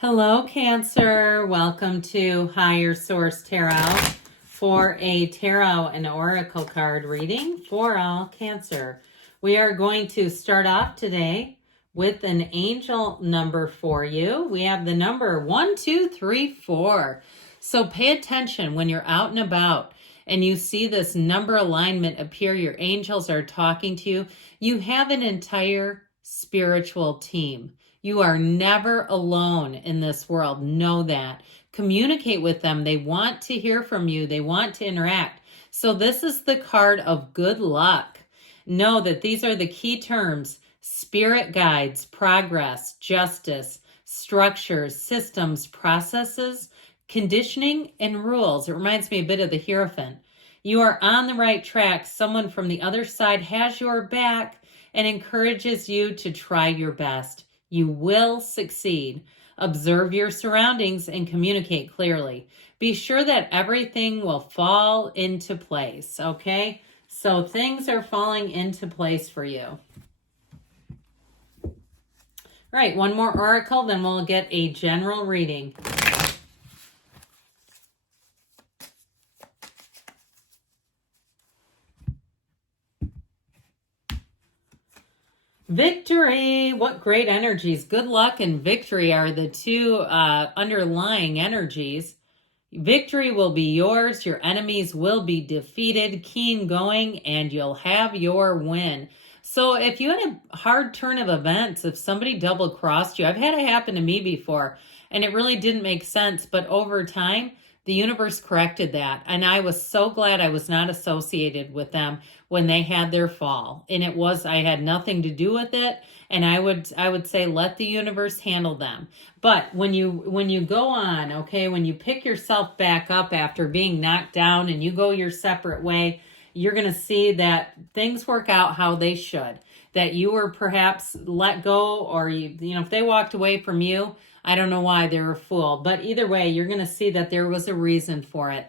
Hello, Cancer. Welcome to Higher Source Tarot for a tarot and oracle card reading for all Cancer. We are going to start off today with an angel number for you. We have the number 1234. So pay attention when you're out and about and you see this number alignment appear. Your angels are talking to you. You have an entire spiritual team. You are never alone in this world. Know that. Communicate with them. They want to hear from you. They want to interact. So this is the card of good luck. Know that these are the key terms: spirit guides, progress, justice, structures, systems, processes, conditioning, and rules. It reminds me a bit of the Hierophant. You are on the right track. Someone from the other side has your back and encourages you to try your best. You will succeed. Observe your surroundings and communicate clearly. Be sure that everything will fall into place, okay? So things are falling into place for you. All right, one more oracle, then we'll get a general reading. Victory! What great energies. Good luck and victory are the two underlying energies. Victory will be yours. Your enemies will be defeated. Keen going, and you'll have your win. So if you had a hard turn of events, if somebody double-crossed you, I've had it happen to me before, and it really didn't make sense. But over time, the universe corrected that. And I was so glad I was not associated with them when they had their fall. And I had nothing to do with it. And I would say, let the universe handle them. But when you go on, okay, when you pick yourself back up after being knocked down and you go your separate way, you're going to see that things work out how they should. That you were perhaps let go, or if they walked away from you, I don't know why they're a fool. But either way, you're going to see that there was a reason for it.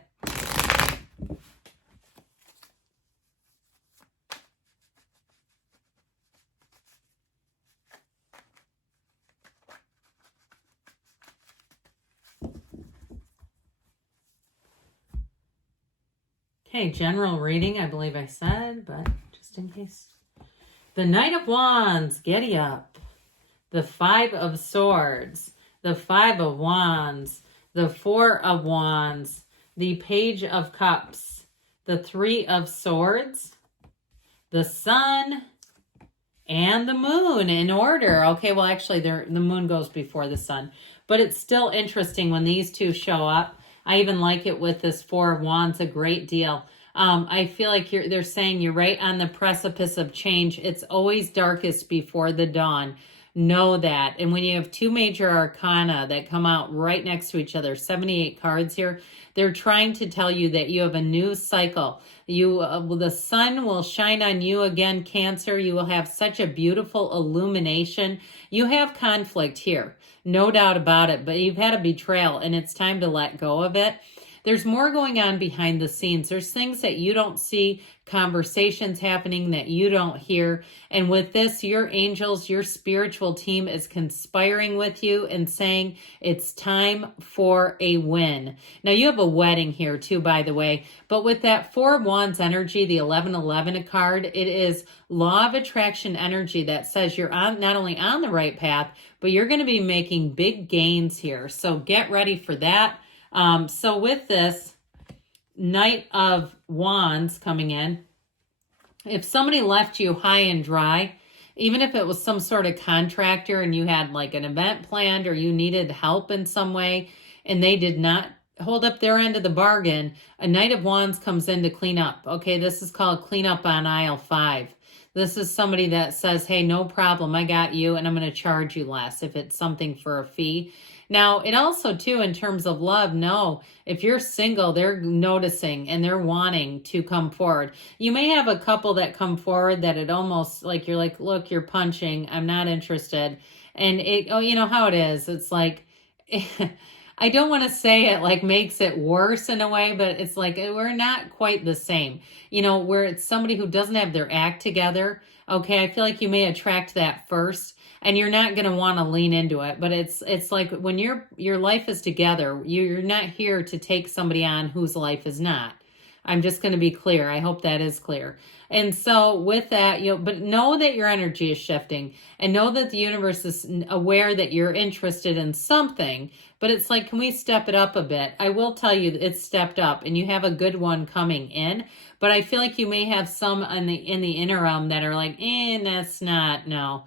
Okay, general reading, I believe I said, but just in case. The Knight of Wands, giddy up. The Five of Swords, the Five of Wands, the Four of Wands, the Page of Cups, the Three of Swords, the Sun, and the Moon in order. Okay, well, actually, the Moon goes before the Sun, but it's still interesting when these two show up. I even like it with this Four of Wands a great deal. I feel like they're saying you're right on the precipice of change. It's always darkest before the dawn. Know that. And when you have two major arcana that come out right next to each other, 78 cards here, they're trying to tell you that you have a new cycle. The sun will shine on you again, Cancer. You will have such a beautiful illumination. You have conflict here, no doubt about it, but you've had a betrayal and it's time to let go of it. There's more going on behind the scenes. There's things that you don't see, conversations happening that you don't hear. And with this, your angels, your spiritual team is conspiring with you and saying it's time for a win. Now, you have a wedding here too, by the way. But with that Four of Wands energy, the 1111 card, it is law of attraction energy that says you're not only on the right path, but you're going to be making big gains here. So get ready for that. So with this Knight of Wands coming in, if somebody left you high and dry, even if it was some sort of contractor and you had like an event planned or you needed help in some way and they did not hold up their end of the bargain, a Knight of Wands comes in to clean up. Okay, this is called clean up on aisle 5. This is somebody that says, hey, no problem, I got you, and I'm going to charge you less if it's something for a fee. Now, it also, too, in terms of love, no, if you're single, they're noticing and they're wanting to come forward. You may have a couple that come forward that it almost like, you're like, look, you're punching, I'm not interested. And you know how it is. It's like, I don't want to say it like makes it worse in a way, but it's like we're not quite the same. Where it's somebody who doesn't have their act together. Okay, I feel like you may attract that first. and you're not going to want to lean into it. But it's like when your life is together, you're not here to take somebody on whose life is not. I'm just going to be clear. I hope that is clear. And so with that, but know that your energy is shifting, and know that the universe is aware that you're interested in something, but it's like, can we step it up a bit? I will tell you that it's stepped up and you have a good one coming in, but I feel like you may have some in the interim that are like, that's not, no.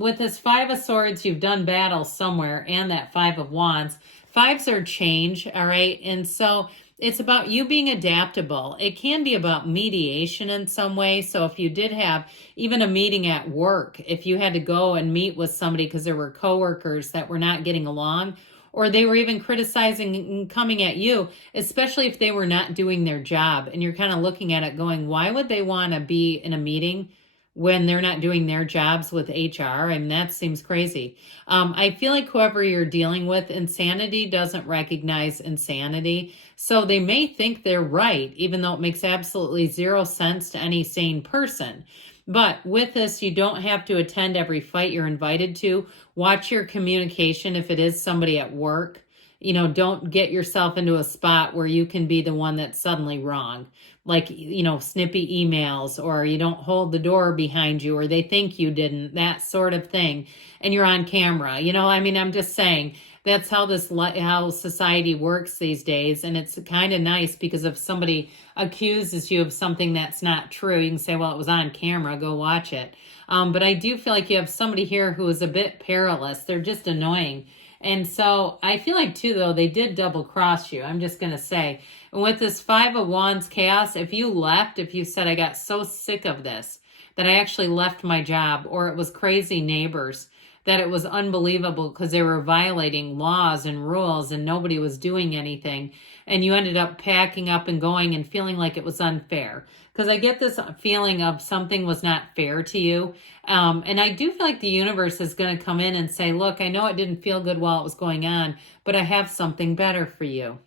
With this Five of Swords, you've done battle somewhere, and that Five of Wands. Fives are change, all right? And so it's about you being adaptable. It can be about mediation in some way. So if you did have even a meeting at work, if you had to go and meet with somebody because there were coworkers that were not getting along, or they were even criticizing and coming at you, especially if they were not doing their job, and you're kind of looking at it going, why would they want to be in a meeting when they're not doing their jobs with HR? I mean, that seems crazy. I feel like whoever you're dealing with, insanity doesn't recognize insanity. So they may think they're right, even though it makes absolutely zero sense to any sane person. But with this, you don't have to attend every fight you're invited to. Watch your communication if it is somebody at work. Don't get yourself into a spot where you can be the one that's suddenly wrong. Like, snippy emails, or you don't hold the door behind you, or they think you didn't, that sort of thing. And you're on camera. I'm just saying that's how society works these days. And it's kind of nice because if somebody accuses you of something that's not true, you can say, well, it was on camera, go watch it. But I do feel like you have somebody here who is a bit perilous. They're just annoying. And so I feel like, too, though, they did double cross you. I'm just going to say, and with this Five of Wands chaos, if you said, I got so sick of this that I actually left my job, or it was crazy neighbors, that it was unbelievable because they were violating laws and rules and nobody was doing anything, and you ended up packing up and going and feeling like it was unfair. Because I get this feeling of something was not fair to you. And I do feel like the universe is going to come in and say, look, I know it didn't feel good while it was going on, but I have something better for you.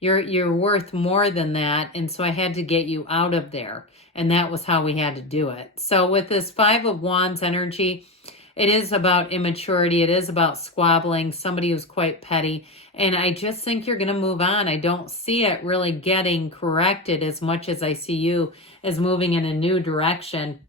You're worth more than that. And so I had to get you out of there. And that was how we had to do it. So with this Five of Wands energy, it is about immaturity. It is about squabbling, somebody who's quite petty. And I just think you're going to move on. I don't see it really getting corrected as much as I see you as moving in a new direction.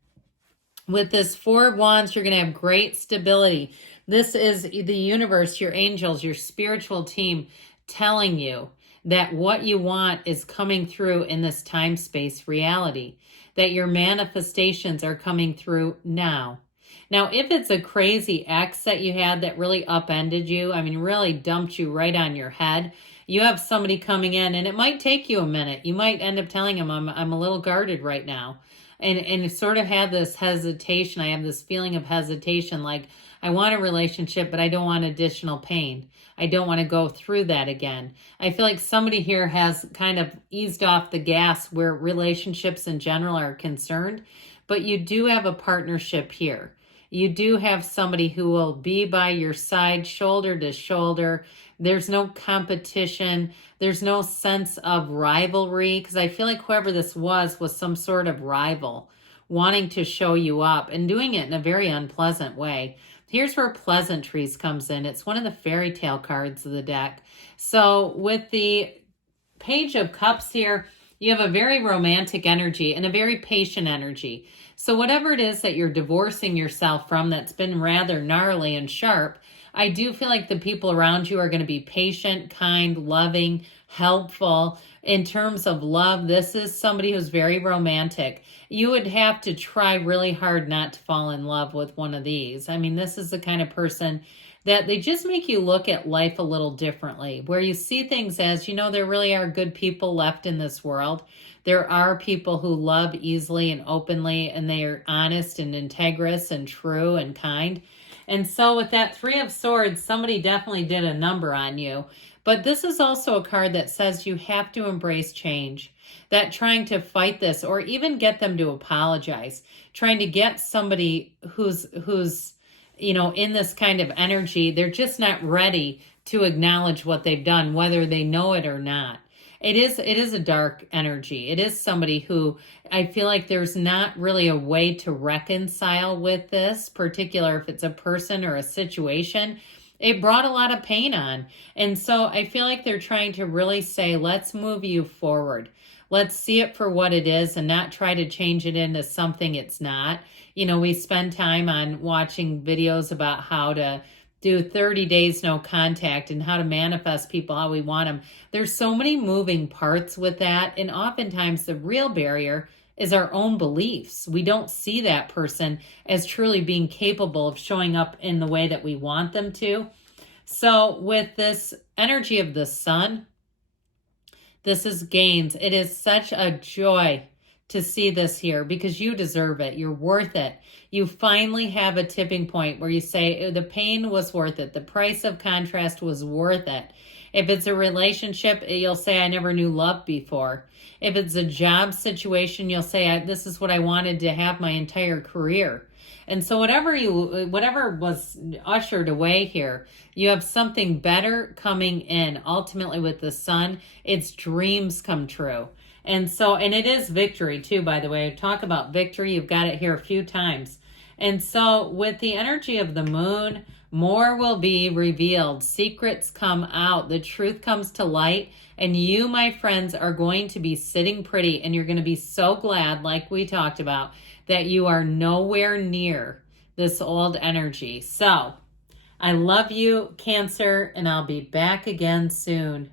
With this Four of Wands, you're going to have great stability. This is the universe, your angels, your spiritual team telling you that what you want is coming through in this time-space reality, that your manifestations are coming through now. Now, if it's a crazy ex that you had that really upended you, really dumped you right on your head, you have somebody coming in, and it might take you a minute. You might end up telling him, I'm a little guarded right now. And sort of had this hesitation. I have this feeling of hesitation, like I want a relationship, but I don't want additional pain. I don't want to go through that again. I feel like somebody here has kind of eased off the gas where relationships in general are concerned, but you do have a partnership here. You do have somebody who will be by your side, shoulder to shoulder. There's no competition. There's no sense of rivalry, because I feel like whoever this was some sort of rival wanting to show you up and doing it in a very unpleasant way. Here's where pleasantries comes in. It's one of the fairy tale cards of the deck. So with the Page of Cups here, you have a very romantic energy and a very patient energy. So whatever it is that you're divorcing yourself from that's been rather gnarly and sharp, I do feel like the people around you are going to be patient, kind, loving, helpful. In terms of love, this is somebody who's very romantic. You would have to try really hard not to fall in love with one of these. This is the kind of person that they just make you look at life a little differently, where you see things as, there really are good people left in this world. There are people who love easily and openly, and they are honest and integrous and true and kind. And so with that Three of Swords, somebody definitely did a number on you. But this is also a card that says you have to embrace change. That trying to fight this, or even get them to apologize, trying to get somebody who's in this kind of energy, they're just not ready to acknowledge what they've done, whether they know it or not. It is a dark energy. It is somebody who I feel like there's not really a way to reconcile with this, particular if it's a person or a situation. It brought a lot of pain on. And so I feel like they're trying to really say, let's move you forward. Let's see it for what it is and not try to change it into something it's not. You know, we spend time on watching videos about how to do 30 days no contact and how to manifest people how we want them. There's so many moving parts with that. And oftentimes the real barrier is our own beliefs. We don't see that person as truly being capable of showing up in the way that we want them to. So with this energy of the sun, this is gains. It is such a joy to see this here because you deserve it. You're worth it. You finally have a tipping point where you say the pain was worth it. The price of contrast was worth it. If it's a relationship, you'll say, I never knew love before. If it's a job situation, you'll say, this is what I wanted to have my entire career. And so whatever was ushered away here, you have something better coming in. Ultimately with the sun, it's dreams come true. And so, and it is victory too, by the way. Talk about victory. You've got it here a few times. And so with the energy of the moon, more will be revealed. Secrets come out. The truth comes to light. And you, my friends, are going to be sitting pretty. And you're going to be so glad, like we talked about, that you are nowhere near this old energy. So I love you, Cancer, and I'll be back again soon.